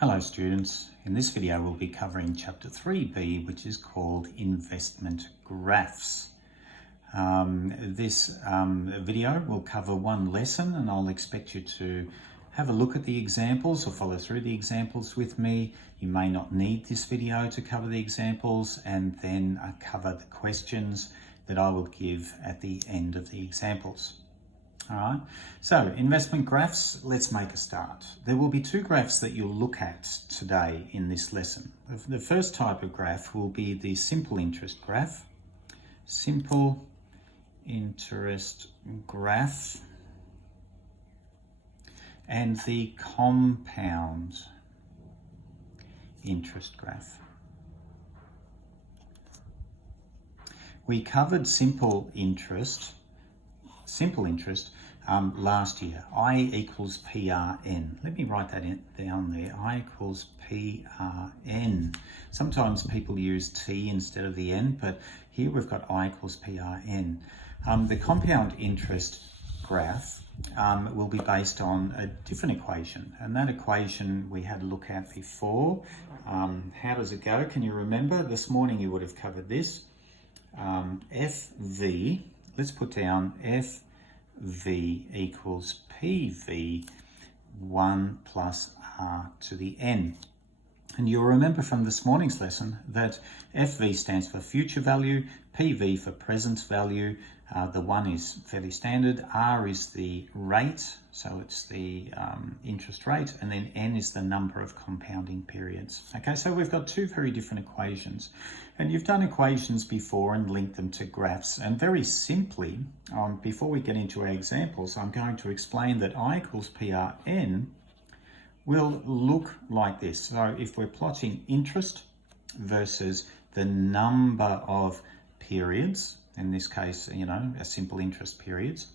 Hello students, in this video we'll be covering chapter 3b, which is called investment graphs. This video will cover one lesson, and I'll expect you to have a look at the examples or follow through the examples with me. You may not need this video to cover the examples, and then cover the questions that I will give at the end of the examples. All right, so investment graphs, let's make a start. There will be two graphs that you'll look at today in this lesson. The first type of graph will be the simple interest graph. Simple interest graph. And the compound interest graph. We covered simple interest last year. I equals PRN. Let me write that down there. I equals PRN. Sometimes people use T instead of the N, but here we've got I equals PRN. The compound interest graph will be based on a different equation, and that equation we had a look at before. How does it go? Can you remember? This morning you would have covered this. FV, let's put down FV equals PV 1 plus R to the N. And you'll remember from this morning's lesson that FV stands for future value, PV for present value. The 1 is fairly standard. R is the rate, so it's the interest rate, and then N is the number of compounding periods. Okay, so we've got two very different equations. And you've done equations before and linked them to graphs. And very simply, before we get into our examples, I'm going to explain that I equals PRN will look like this. So if we're plotting interest versus the number of periods, in this case, a simple interest periods,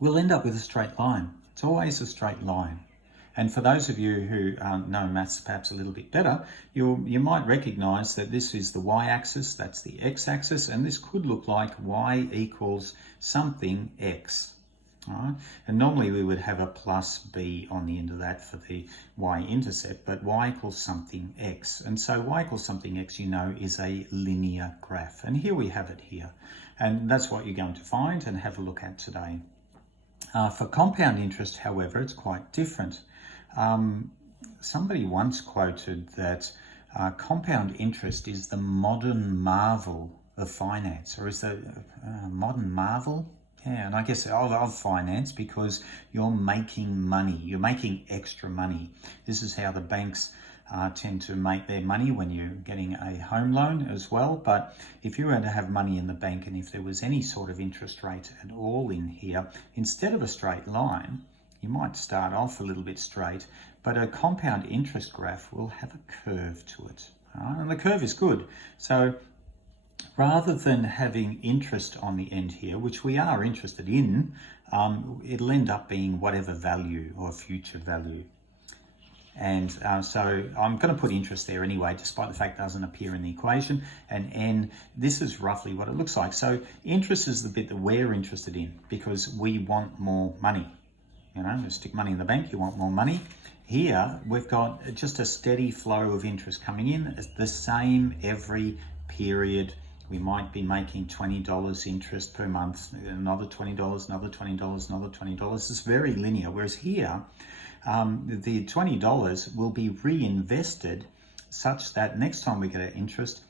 we'll end up with a straight line. It's always a straight line. And for those of you who know maths perhaps a little bit better, you might recognize that this is the y-axis, that's the x-axis, and this could look like y equals something x. All right? And normally we would have a plus b on the end of that for the y-intercept, but y equals something x. And so y equals something x, is a linear graph. And here we have it here. And that's what you're going to find and have a look at today. For compound interest, however, it's quite different. Somebody once quoted that compound interest is the modern marvel of finance, or is that modern marvel? Yeah, and I guess of finance, because you're making money, you're making extra money. This is how the banks tend to make their money when you're getting a home loan as well. But if you were to have money in the bank, and if there was any sort of interest rate at all in here, instead of a straight line, you might start off a little bit straight, but a compound interest graph will have a curve to it. And the curve is good. So rather than having interest on the end here, which we are interested in, it'll end up being whatever value or future value. And so I'm going to put interest there anyway, despite the fact it doesn't appear in the equation. And N, this is roughly what it looks like. So interest is the bit that we're interested in because we want more money. You stick money in the bank, you want more money. Here, we've got just a steady flow of interest coming in. It's the same every period. We might be making $20 interest per month, another $20, another $20, another $20. It's very linear. Whereas here, the $20 will be reinvested such that next time we get our interest,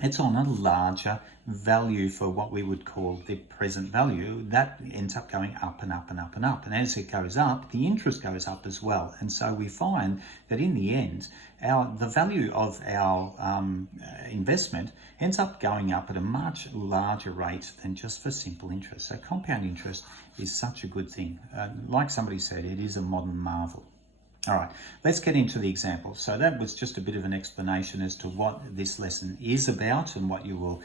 it's on a larger value for what we would call the present value. That ends up going up and up and up and up. And as it goes up, the interest goes up as well. And so we find that in the end, the value of our investment ends up going up at a much larger rate than just for simple interest. So compound interest is such a good thing. Like somebody said, it is a modern marvel. All right, let's get into the example. So that was just a bit of an explanation as to what this lesson is about and what you will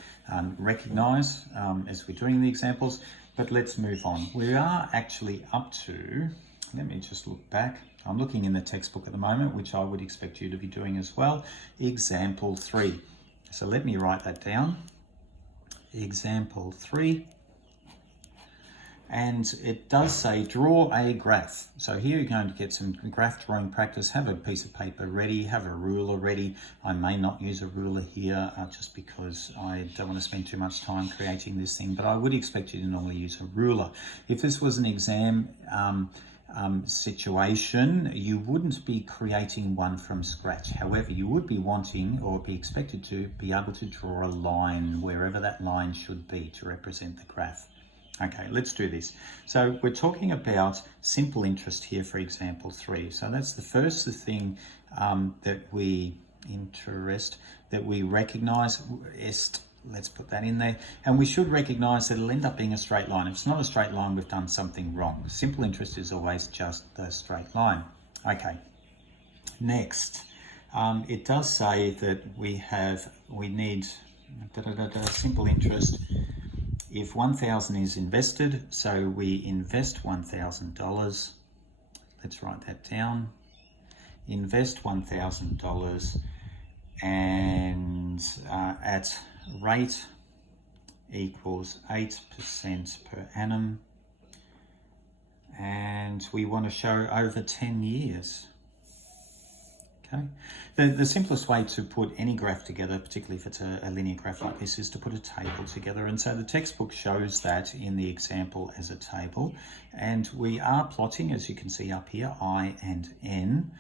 recognize as we're doing the examples. But let's move on. We are actually up to, let me just look back. I'm looking in the textbook at the moment, which I would expect you to be doing as well. Example 3. So let me write that down. Example 3. And it does say draw a graph. So here you're going to get some graph drawing practice. Have a piece of paper ready, have a ruler ready. I may not use a ruler here just because I don't want to spend too much time creating this thing, but I would expect you to normally use a ruler. If this was an exam situation, you wouldn't be creating one from scratch. However, you would be wanting or be expected to be able to draw a line wherever that line should be to represent the graph. Okay, let's do this. So we're talking about simple interest here for example 3. So that's the first thing that we recognize. Let's put that in there. And we should recognize that it'll end up being a straight line. If it's not a straight line, we've done something wrong. Simple interest is always just the straight line. Okay, next. It does say that we need simple interest. If 1,000 is invested, so we invest $1,000. Let's write that down. Invest $1,000 and at rate equals 8% per annum. And we want to show over 10 years. Okay. The simplest way to put any graph together, particularly if it's a linear graph like this, is to put a table together. And so the textbook shows that in the example as a table. And we are plotting, as you can see up here, I and N.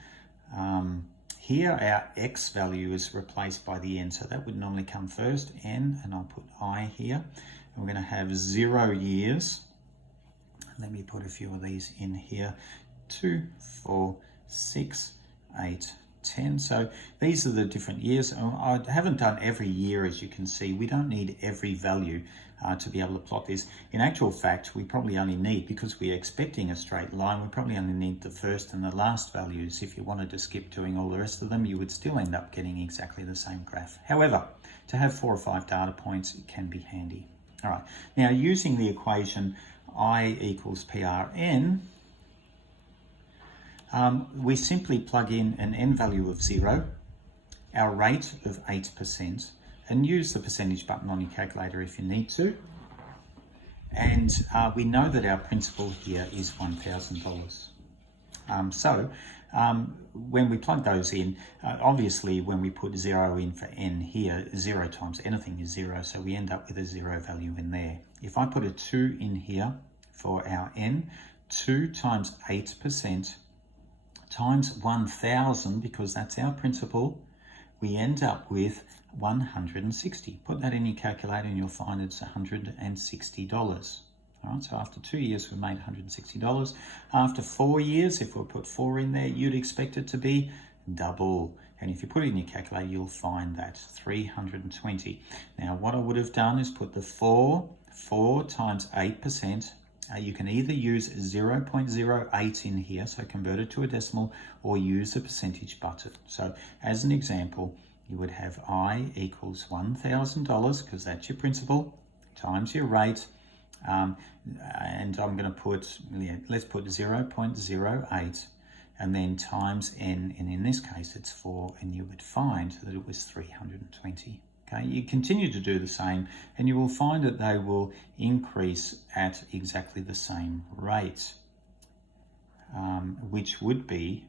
Here our X value is replaced by the N. So that would normally come first, N, and I'll put I here. And we're going to have 0 years. Let me put a few of these in here. 2, 4, 6, 8, 10. So these are the different years. I haven't done every year, as you can see. We don't need every value to be able to plot this. In actual fact, we probably only need, because we're expecting a straight line, we probably only need the first and the last values. If you wanted to skip doing all the rest of them, you would still end up getting exactly the same graph. However, to have 4 or 5 data points, it can be handy. All right, now using the equation I equals PRN, we simply plug in an N value of 0, our rate of 8%, and use the percentage button on your calculator if you need to. And we know that our principal here is $1,000. When we plug those in, obviously when we put 0 in for N here, 0 times anything is 0, so we end up with a 0 value in there. If I put a 2 in here for our N, 2 times 8% times 1,000, because that's our principal, we end up with 160. Put that in your calculator and you'll find it's $160. All right, so after 2 years, we made $160. After 4 years, if we put 4 in there, you'd expect it to be double. And if you put it in your calculator, you'll find that 320. Now, what I would have done is put the 4 times 8%. You can either use 0.08 in here, so convert it to a decimal, or use the percentage button. So as an example, you would have I equals $1,000, because that's your principal, times your rate. And I'm going to put, let's put 0.08 and then times N, and in this case it's 4, and you would find that it was 320. Okay, you continue to do the same and you will find that they will increase at exactly the same rate, which would be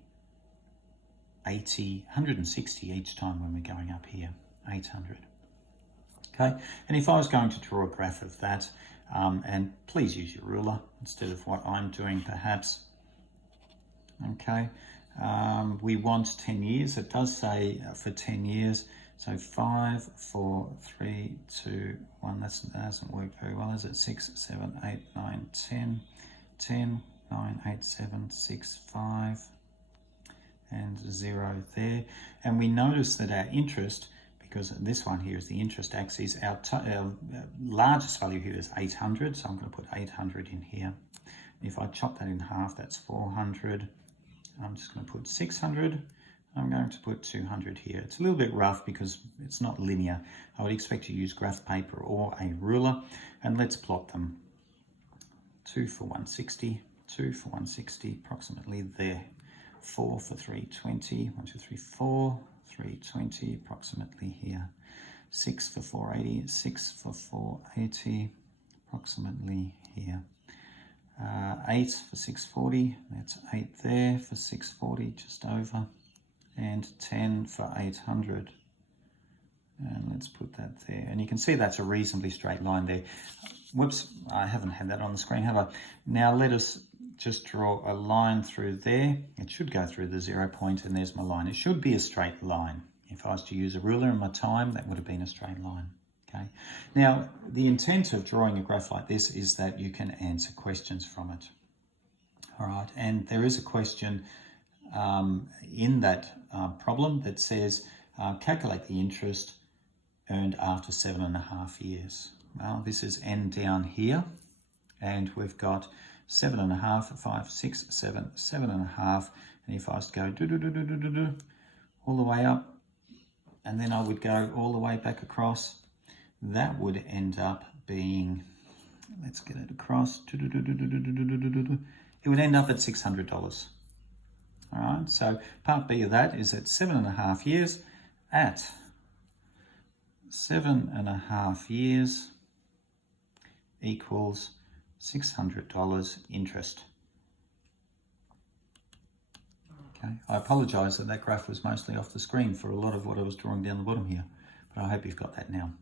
160 each time when we're going up here, 800. Okay, and if I was going to draw a graph of that, and please use your ruler instead of what I'm doing perhaps. Okay, we want 10 years. It does say for 10 years. So 5, 4, 3, 2, 1. That doesn't work very well, is it? 6, 7, 8, 9, 10, 10, 9, 8, 7, 6, 5, and 0 there. And we notice that our interest, because this one here is the interest axis, our largest value here is 800. So I'm going to put 800 in here. If I chop that in half, that's 400. I'm just going to put 600. I'm going to put 200 here. It's a little bit rough because it's not linear. I would expect you to use graph paper or a ruler. And let's plot them. 2 for 160, 2 for 160, approximately there. 4 for 320, 1, 2, 3, 4, 320, approximately here. 6 for 480, 6 for 480, approximately here. 8 for 640, that's 8 there for 640, just over, and 10 for 800. And let's put that there. And you can see that's a reasonably straight line there. Whoops, I haven't had that on the screen, have I? Now let us just draw a line through there. It should go through the 0 point, and there's my line. It should be a straight line. If I was to use a ruler in my time, that would have been a straight line. Okay. Now, the intent of drawing a graph like this is that you can answer questions from it. All right, and there is a question in that problem that says, calculate the interest earned after 7.5 years. Well, this is n down here, and we've got 7.5, 5, 6, 7, 7.5, and if I was to go all the way up, and then I would go all the way back across, that would end up being, let's get it across, it would end up at $600. All right, so part B of that is at 7.5 years, at 7.5 years equals $600 interest. Okay, I apologise that graph was mostly off the screen for a lot of what I was drawing down the bottom here, but I hope you've got that now.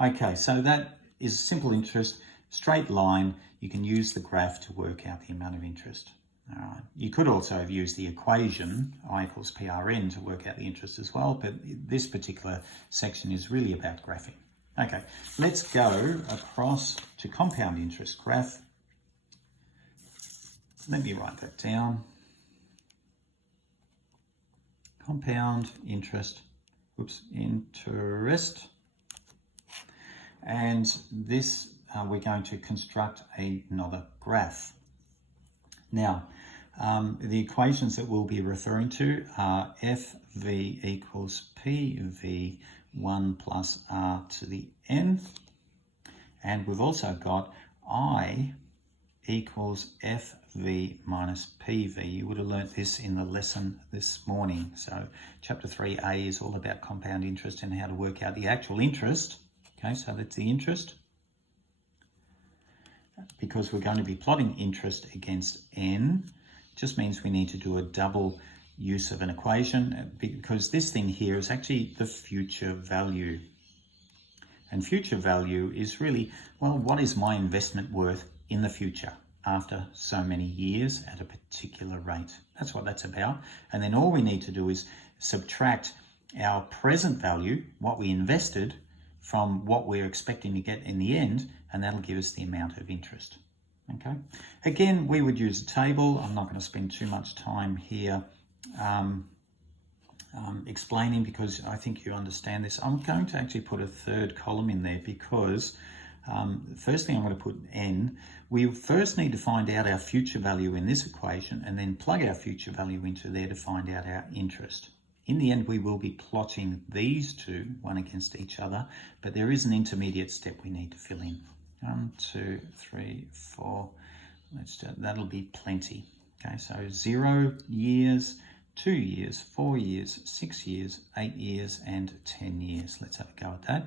Okay, so that is simple interest, straight line. You can use the graph to work out the amount of interest. All right. You could also have used the equation I equals PRN to work out the interest as well, but this particular section is really about graphing. Okay, let's go across to compound interest graph. Let me write that down. Compound interest, interest. And this, we're going to construct another graph. Now, the equations that we'll be referring to are FV equals PV 1 plus R to the N. And we've also got I equals FV minus PV. You would have learnt this in the lesson this morning. So chapter 3A is all about compound interest and how to work out the actual interest. Okay, so that's the interest. Because we're going to be plotting interest against N, just means we need to do a double use of an equation, because this thing here is actually the future value. And future value is really, well, what is my investment worth in the future after so many years at a particular rate? That's what that's about. And then all we need to do is subtract our present value, what we invested, from what we're expecting to get in the end, and that'll give us the amount of interest. Okay. Again, we would use a table. I'm not going to spend too much time here explaining, because I think you understand this. I'm going to actually put a third column in there because the first thing I'm going to put N, we first need to find out our future value in this equation and then plug our future value into there to find out our interest. In the end, we will be plotting these two, one against each other, but there is an intermediate step we need to fill in. 1, 2, 3, 4. Let's do it. That'll be plenty. Okay, so 0 years, 2 years, 4 years, 6 years, 8 years, and 10 years. Let's have a go at that.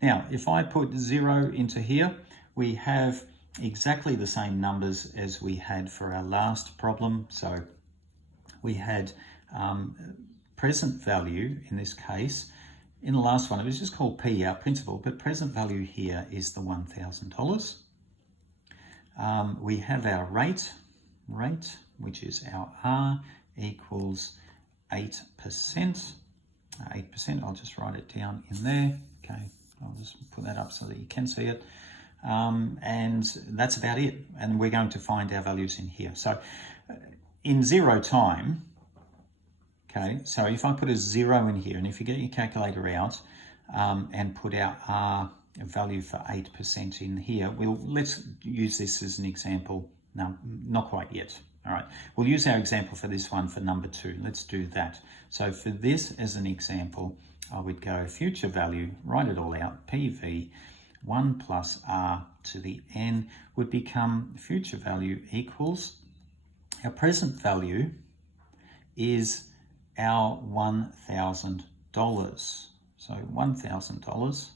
Now, if I put 0 into here, we have exactly the same numbers as we had for our last problem. So we had present value in this case. In the last one, it was just called P, our principal, but present value here is the $1,000. We have our rate, which is our R, equals 8%. 8%, I'll just write it down in there. Okay, I'll just put that up so that you can see it. And that's about it. And we're going to find our values in here. So in 0 time, okay, so if I put a 0 in here, and if you get your calculator out and put our R value for 8% in here, let's use this as an example. No, not quite yet. All right, we'll use our example for this one for number 2. Let's do that. So for this as an example, I would go future value, write it all out, PV 1 plus R to the N would become future value equals, our present value is our $1,000. So $1,000,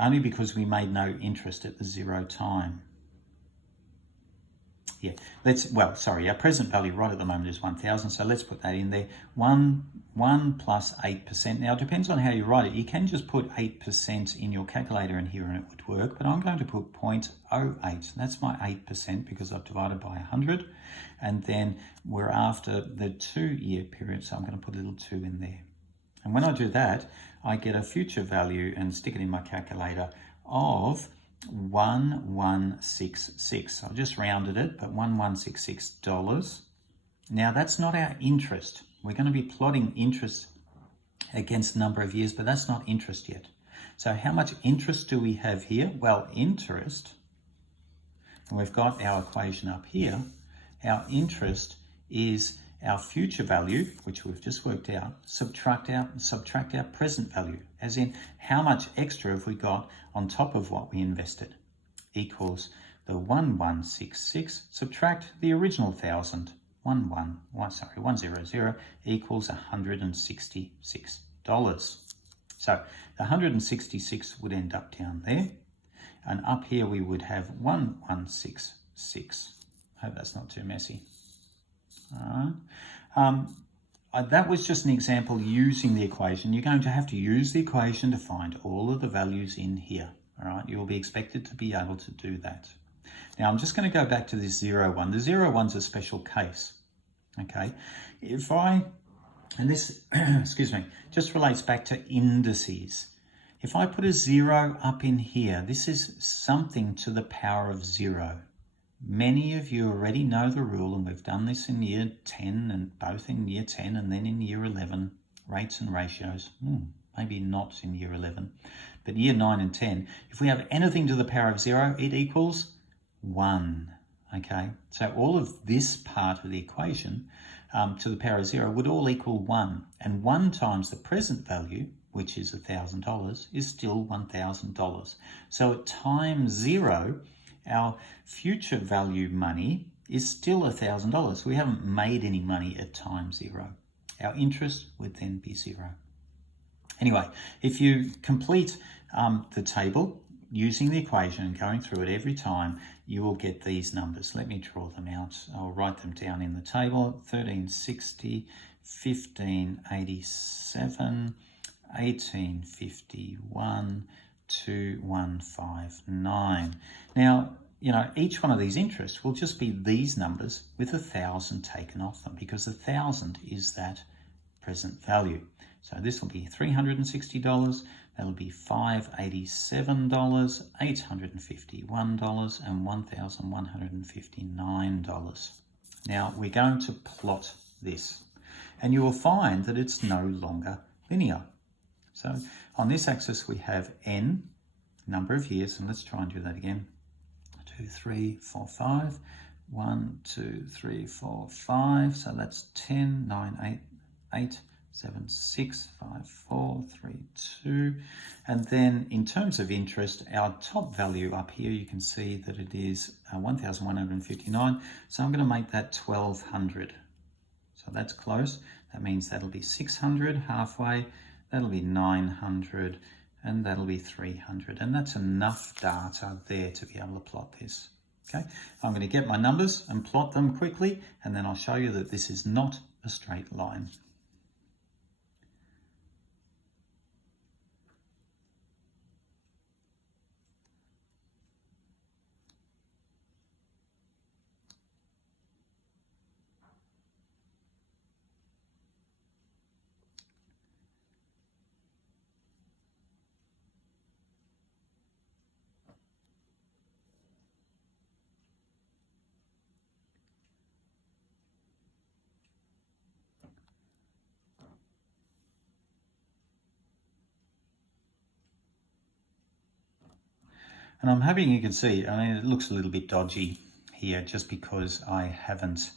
only because we made no interest at the 0 time. Yeah, our present value right at the moment is 1,000, so let's put that in there. 1 plus 8%. Now, it depends on how you write it. You can just put 8% in your calculator in here and it would work, but I'm going to put 0.08. That's my 8% because I've divided by 100, and then we're after the 2-year period, so I'm going to put a little 2 in there. And when I do that, I get a future value and stick it in my calculator of 1166. I've just rounded it, but $1166. Now that's not our interest. We're going to be plotting interest against a number of years, but that's not interest yet. So how much interest do we have here? Well, interest, and we've got our equation up here. Our interest is our future value, which we've just worked out, subtract our present value, as in how much extra have we got on top of what we invested, equals the 1166 subtract the original 1,000, 100 equals $166. So the 166 would end up down there, and up here we would have 1166. I hope that's not too messy. That was just an example using the equation. You're going to have to use the equation to find all of the values in here. All right, you will be expected to be able to do that. Now I'm just going to go back to this 0-1. The 0-1's a special case. Okay, and this, excuse me, just relates back to indices. If I put a 0 up in here, this is something to the power of 0. Many of you already know the rule, and we've done this in year 10 and both in year 10 and then in year 11, rates and ratios. Maybe not in year 11, but year 9 and 10. If we have anything to the power of 0, it equals 1. Okay, so all of this part of the equation to the power of 0 would all equal 1. And 1 times the present value, which is $1,000, is still $1,000. So at times 0, our future value money is still $1,000. We haven't made any money at time 0. Our interest would then be 0. Anyway, if you complete the table using the equation and going through it every time, you will get these numbers. Let me draw them out. I'll write them down in the table. 1360, 1587, 1851, 2159. Now, you know, each one of these interests will just be these numbers with 1,000 taken off them, because 1,000 is that present value. So this will be $360, that'll be $587, $851, and $1,159. Now we're going to plot this, and you will find that it's no longer linear. So on this axis we have n, number of years, and let's try and do that again. 2, 3, 4, 5. 1, 2, 3, 4, 5. So that's 10, 9, 8, 7, 6, 5, 4, 3, 2. And then in terms of interest, our top value up here, you can see that it is 1,159. So I'm going to make that 1,200. So that's close. That means that'll be 600 halfway. That'll be 900. And that'll be 300. And that's enough data there to be able to plot this. Okay, I'm going to get my numbers and plot them quickly, and then I'll show you that this is not a straight line. And I'm hoping you can see, I mean, it looks a little bit dodgy here just because I haven't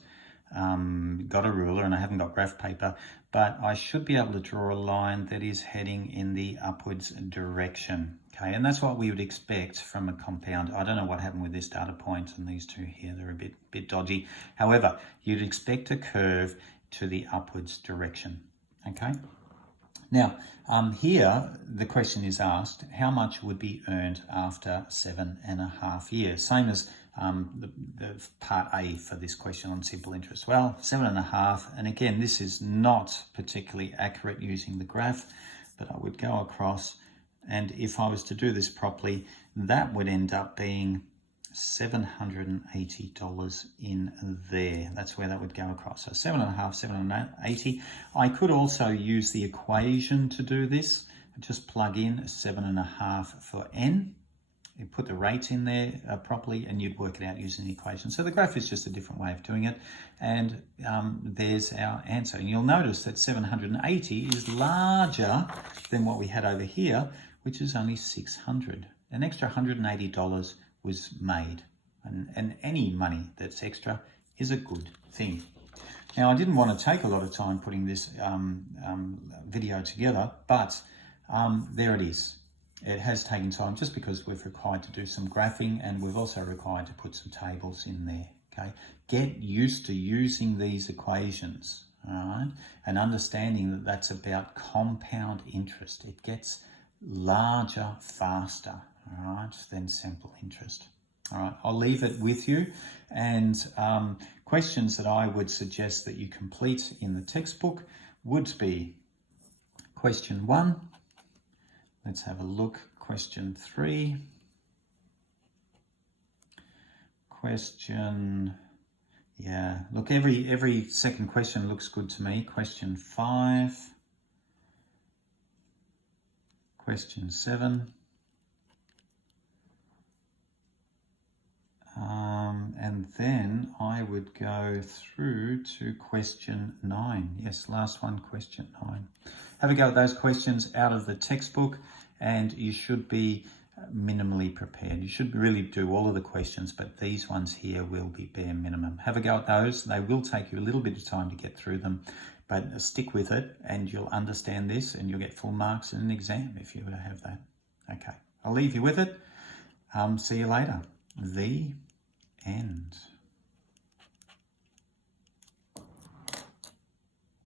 got a ruler and I haven't got graph paper, but I should be able to draw a line that is heading in the upwards direction. Okay, and that's what we would expect from a compound. I don't know what happened with this data point and these two here, they're a bit dodgy. However, you'd expect a curve to the upwards direction. Okay. Now, here the question is asked, how much would be earned after 7.5 years? Same as the part A for this question on simple interest. Well, 7.5, and again, this is not particularly accurate using the graph, but I would go across, and if I was to do this properly, that would end up being $780 in there. That's where that would go across. So 7.5, 780. I could also use the equation to do this. Just plug in 7.5 for n. You put the rate in there properly, and you'd work it out using the equation. So the graph is just a different way of doing it. And there's our answer. And you'll notice that 780 is larger than what we had over here, which is only 600. An extra $180 was made. And any money that's extra is a good thing. Now, I didn't want to take a lot of time putting this video together, but there it is. It has taken time just because we've required to do some graphing, and we've also required to put some tables in there, okay? Get used to using these equations, all right? And understanding that that's about compound interest. It gets larger faster, all right, than simple interest. All right, I'll leave it with you. And questions that I would suggest that you complete in the textbook would be question 1. Let's have a look. Question 3. Look, every second question looks good to me. Question 5. Question 7. And then I would go through to question 9. Yes, last one, question 9. Have a go at those questions out of the textbook, and you should be minimally prepared. You should really do all of the questions, but these ones here will be bare minimum. Have a go at those. They will take you a little bit of time to get through them, but stick with it and you'll understand this, and you'll get full marks in an exam if you were to have that. Okay, I'll leave you with it. See you later. The end.